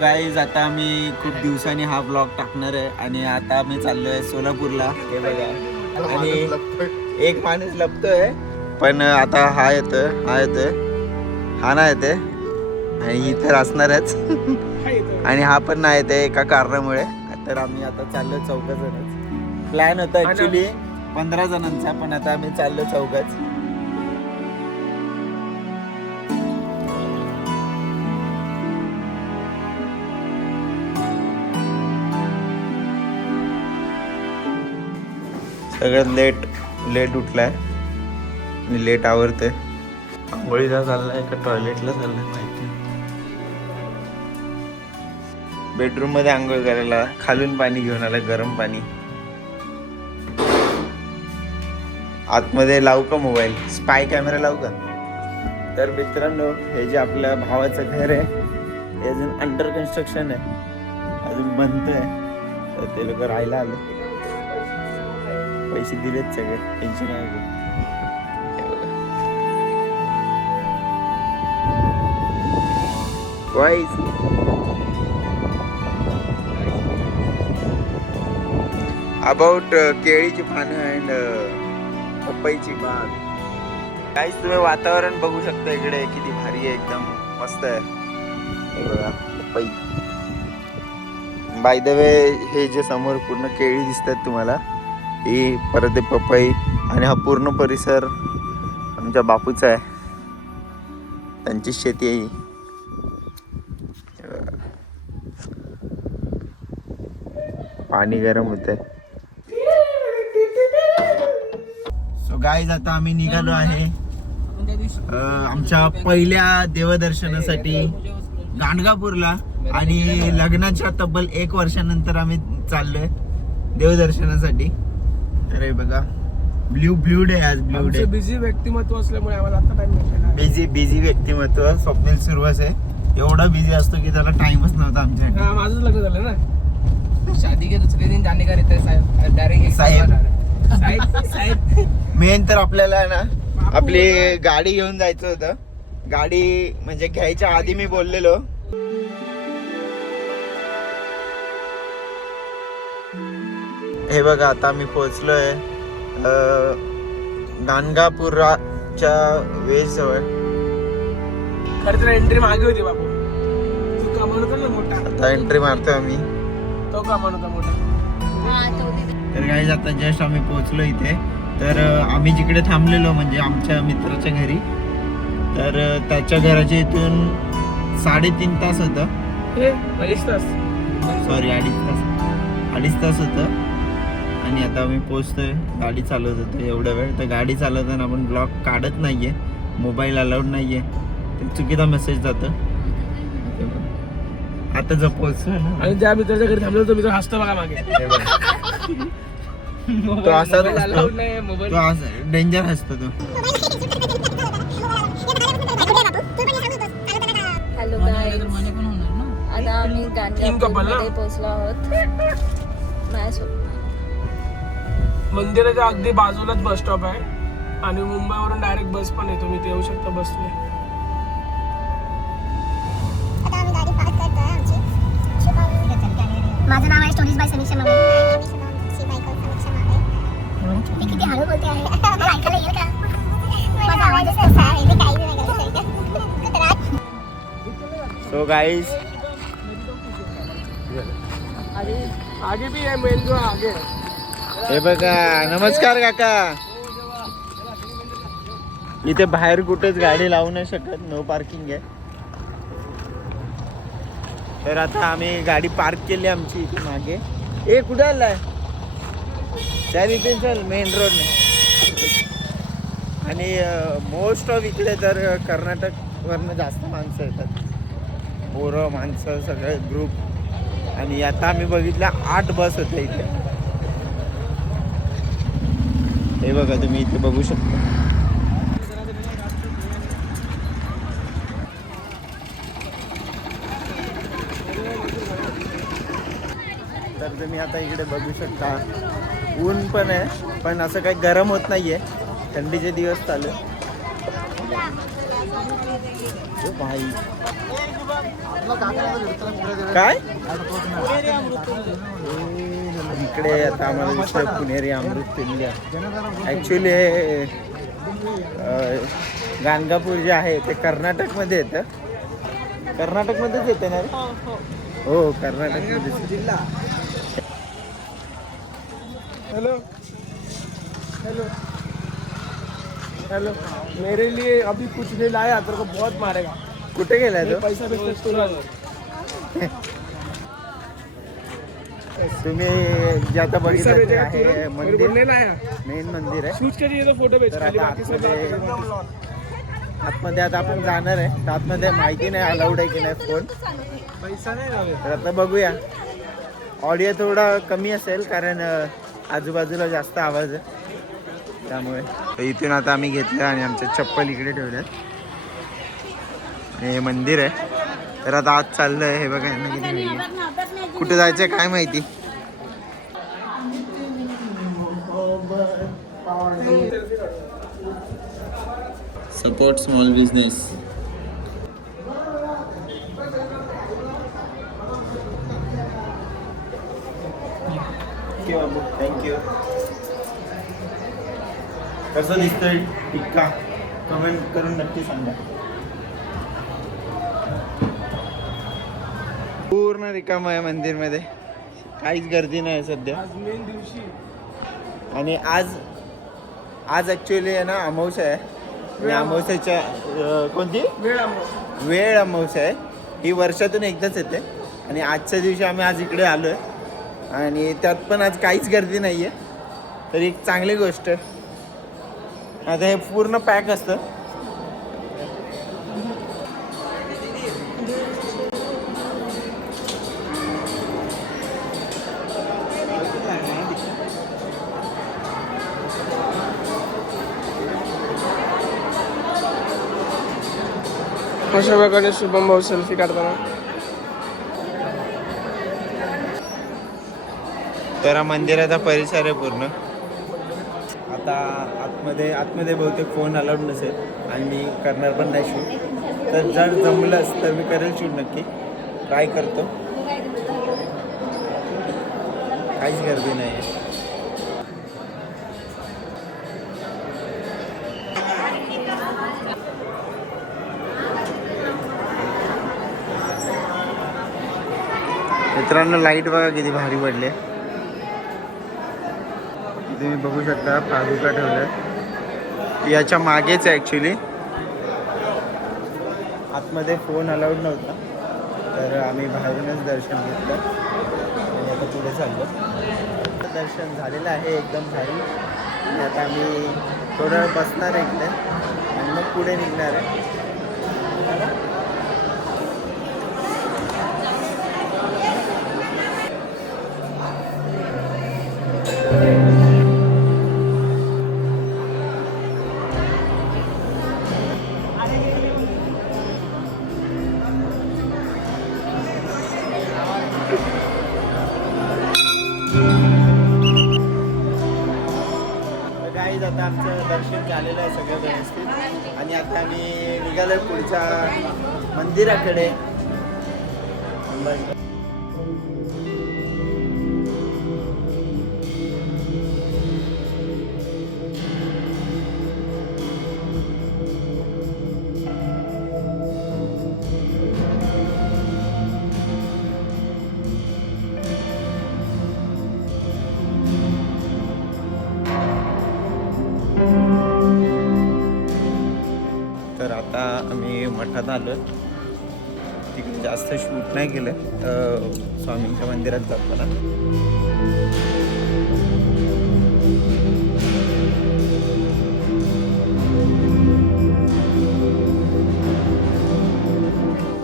Guys आता आम्ही खूप दिवसांनी हा ब्लॉग टाकणार आहे आणि आता आम्ही चाललोय सोलापूरला. हे बघा आणि एक माणूस लपतोय पण आता हा येतोय हा नाही येते आणि इतर असणारच आणि हा पण नाही येते एका कारणामुळे. तर आम्ही आता चाललो 14 जणच. प्लॅन होता ऍक्च्युली 15 जणांचा पण आता आम्ही चाललो 14च. सगळ्यात लेट उठलाय आणि लेट आवरतोय. आंघोळीला चाललाय का टॉयलेटला चाललाय माहिती. बेडरूम मध्ये आंघोळ करायला खालून पाणी घेऊन आलं, गरम पाणी. आतमध्ये लावू का मोबाईल, स्पाय कॅमेरा लावू का? तर मित्रांनो, हे जे आपल्या भावाचं घर आहे हे अजून अंडर कन्स्ट्रक्शन आहे, अजून बनतंय. तर ते लोक राहायला आले, पैसे दिलेत सगळे, टेन्शन आहे. अबाउट केळीची पानं अँड पपईची बाग. काहीच तुम्ही वातावरण बघू शकता इकडे, किती भारी आहे, एकदम मस्त आहे. हे बघा पपई. बाय द वे, हे जे समोर पूर्ण केळी दिसतात तुम्हाला, ही परत ते पपई आणि हा पूर्ण परिसर आमच्या बापूचा आहे, त्यांची शेती आहे ही. पाणी गरम होत आहे. सो गाईज, आता आम्ही निघालो आहे आमच्या पहिल्या देवदर्शनासाठी गाणगापूरला. आणि लग्नाच्या तब्बल 1 वर्षानंतर आम्ही चाललोय देवदर्शनासाठी. तर हे बघा, ब्ल्यू डे आज. Blue day. बिझी व्यक्तिमत्व असल्यामुळे आम्हाला आता टाइम भेटला. बिझी व्यक्तिमत्व स्वप्नील सुरवस आहे. एवढा बिझी असतो की त्याला टाइमच नव्हता आमच्या. माझंच लग्न झालं ना, शादी के दुसरे दिन जाने का रहता है साहब. डायरेक्ट साहेब मेन तर आपल्याला ना आपली गाडी घेऊन जायचं होतं. गाडी म्हणजे घ्यायच्या आधी मी बोललेलो. हे बघा, आता मी पोहोचलोय गाणगापुराच्या वेस जवळ. खरं तर एंट्री मागे होती बाबू. तू कामान होता ना मोठा, आता एंट्री मारतोय आम्ही. तो कामान होता मोठा. तर गाईज, आता जस्ट आम्ही पोहोचलो इथे. तर आम्ही जिकडे थांबलेलो म्हणजे आमच्या मित्राच्या घरी, तर त्याच्या घराच्या इथून 3.5 तास होतं. सॉरी, 2.5 तास होतं. आणि आता आम्ही पोहोचतोय. गाडी चालवत होतो एवढा वेळ. तर गाडी चालवताना आपण ब्लॉग काढत नाहीये, मोबाईल अलाउड नाहीये, ते चुकीचा मेसेज जातं. आता जर पोहोचतोय ना, आणि ज्या मित्राच्या घरी थांबलो तो मित्र हसतो बघा मागे. तो असा डेंजर असतो तो. हॅलो गाईज, आता आम्ही गाणगापूरमध्ये पोहोचलो आहोत. माझ्यासोबत मंदिराच्या अगदी बाजूलाच बस स्टॉप आहे आणि मुंबईवरून डायरेक्ट बस पण येतो. मी ते येऊ शकतो बसने. माझं नाव आहे स्टोरीज बाय समीक्षा मावळे. मी किती हळू बोलते आहे, मला ऐकायला येईल का? माझा आवाजच असा आहे, मी काही नाही करत. सो गाईज, आगे भी है मेन जो आगे. हे बघा, नमस्कार काका. इथे बाहेर कुठेच गाडी लावू नाही शकत, नो पार्किंग आहे. तर आता आम्ही गाडी पार्क केली आमची इथे मागे. कुठे आलाय? चार इथे चल, मेन रोडने. आणि मोस्ट ऑफ इकडे तर कर्नाटकवरनं जास्त माणसं येतात, पोरं माणसं सगळे ग्रुप. आणि आता आम्ही बघितल्या 8 बस होत्या इथे. हे बघा, तुम्ही इथे बघू शकता. तर तुम्ही आता इकडे बघू शकता, ऊन पण आहे पण असं काही गरम होत नाहीये. थंडीचे दिवस चालू. ओ भाई काय इकडे आता आम्हाला दिसतंय पुणेरी अमृत तुल्य. ॲक्च्युली गाणगापूर जे आहे ते कर्नाटकमध्ये येतं. कर्नाटकमध्येच येतं ना रे? हो कर्नाटकमध्ये जिल्हा. हेलो हेलो हेलो, मेरे लिए अभी कुछ नहीं लाया, तेरे को बहुत मारेगा. कुठे गेलाय तो? पैसा भेटतो तुला. तुम्ही जे आता पैसा बघितलं ते भेटेगा आहे तुरंत. मेरे को मंदिर, नहीं लाया. मेन मंदिर आहे. शूट के लिए तो फोटो भेज. तर आता आतमध्ये आता आपण जाणार आहे. तर आतमध्ये माहिती नाही अलाउड आहे की नाही फोन. पैसा नाही लावे. तर आता बघूया. ऑडिओ थोडा कमी असेल कारण आजूबाजूला जास्त आवाज आहे त्यामुळे. तर इथून आता आम्ही घेतलं आणि आमच्या चप्पल इकडे ठेवल्यात. हे मंदिर आहे. तर आता आज चाललंय. हे बघा यांना किती वेळ आहे. कुठे जायचंय काय माहिती. Support small business. थँक्यू. कसं दिसतंय टिक्का कमेंट करून नक्की सांगा. पूर्ण रिकाम आहे मंदिरमध्ये, काहीच गर्दी नाही सध्या. आज मेन दिवशी आणि आज ॲक्च्युली आहे ना अमावस्या आहे. आणि अमावस्याच्या कोणती वेळ अमावस्या आहे. ही वर्षातून एकदाच येते. आणि आजच्या दिवशी आम्ही आज इकडे आलो आहे आणि त्यात पण आज काहीच गर्दी नाही आहे. तर एक चांगली गोष्ट आहे. आता हे पूर्ण पॅक असतं. अशा प्रकारे शुभम भाऊ सेल्फी काढताना. तर हा मंदिराचा परिसर आहे पूर्ण. आता आतमध्ये बहुतेक फोन अलाउड नसेल आणि मी करणार पण नाही शूट. तर जर जमलंच तर मी करेल शूट नक्की. ट्राय करतो. काहीच गर्दी नाही आहे. मित्रांनो लाईट बघा किती भारी पडले. तुम्ही बघू शकता पादुका ठेवल्या याच्या मागेच आहे ॲक्च्युली. आतमध्ये फोन अलाउड नव्हता तर आम्ही बाहेरूनच दर्शन घेतलं आणि आता पुढे चाललो. दर्शन झालेलं आहे एकदम भारी. आणि आता आम्ही थोडं वेळ बसणार आहे इकडे आणि मग पुढे निघणार आहे. गाईज आता आमचं दर्शन झालेलं आहे सगळं व्यवस्थित. आणि आता आम्ही निघालो पुढच्या मंदिराकडे. तर आता आम्ही मठात आलो. तिकडे जास्त शूट नाही केलं. स्वामींच्या मंदिरात जाताना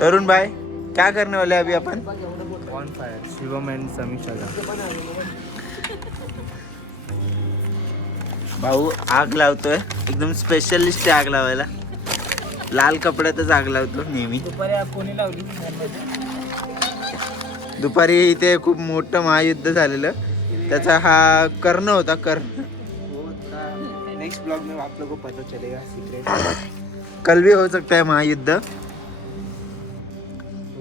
तरुण भाई क्या करने वाले अभी अपन? ऑन फायर शिवम एंड समीक्षा का. भाऊ आग लावतोय. एकदम स्पेशलिस्ट आग लावायला. लाल कपड्यातच आग लावतो नेहमी. कोणी लावली? दुपारी इथे खूप मोठं महायुद्ध झालेलं. त्याचा हा कर्ण होता. कर्ण नेक्स्ट ब्लॉग में आप लोगों को पता चलेगा सीक्रेट. कल भी हो सकता है महायुद्ध.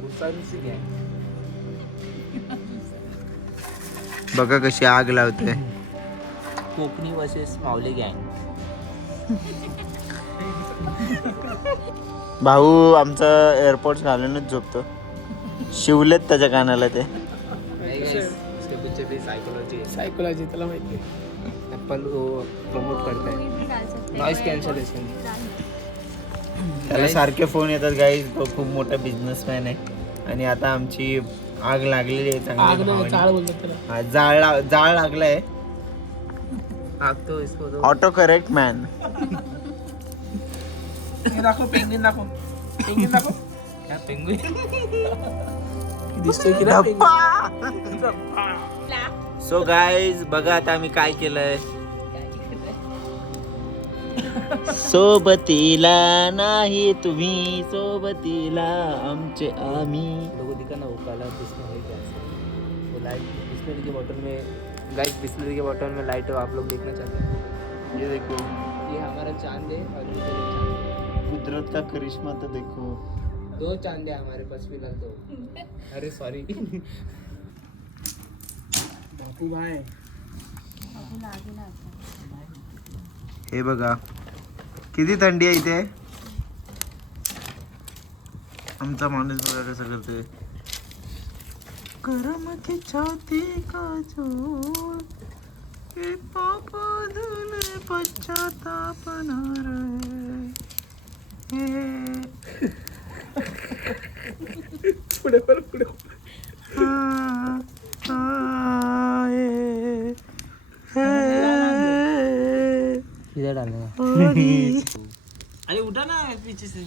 रुसांची गँग. बघा कशी आग लावते. कोकणी वर्सेस माऊली गँग. भाऊ आमचा एअरपोर्ट घालूनच झोपतो. शिवलेत त्याच्या कानाला ते. उसके पीछे भी साइकोलॉजी है. सायकोलॉजी त्याला माहिती आहे. एप्पल वो प्रमोट करता है नॉइस कैंसलेशन. त्याला सारखे फोन येतात गाईज. तो खूप मोठा बिझनेसमॅन आहे आणि आता आमची आग लागलेली आहे आग चांगली नाही भावानी. चाळ बोलतात त्याला. हा, जाळ लागलाय. आग तो इसको दो. Auto correct man. हे दाखव पेंगिन दाखव. पेंगिन दाखव. क्या पेंगुइन. दिसतोय की नाही सो गाईज बघा आता आम्ही काय केलंय. सोबतीला नाही तुम्ही, सोबतीला आमचे आम्ही. लोगों दिखा ना वो काला बिस्लरी का. वो लाइट बिस्लरी की बोतल में गाइस बिस्लरी की बोतल में लाइट हो. आप लोग देखना चाहते हैं. ये देखो ये हमारा चांद है और ये चांद. कुदरत का करिश्मा तो देखो. 2 चांद है हमारे पास फिलहाल तो. अरे सॉरी. बापू भाई हे बघा किती थंडी आहे इथे. आमचा माणूस बघा कसं करतोय. गरम की छाती का जोर, ये पापा धुले पश्चाताप न रहे. पुढे पण पुढे. इधर डालना. अरे उठा ना पीछे से.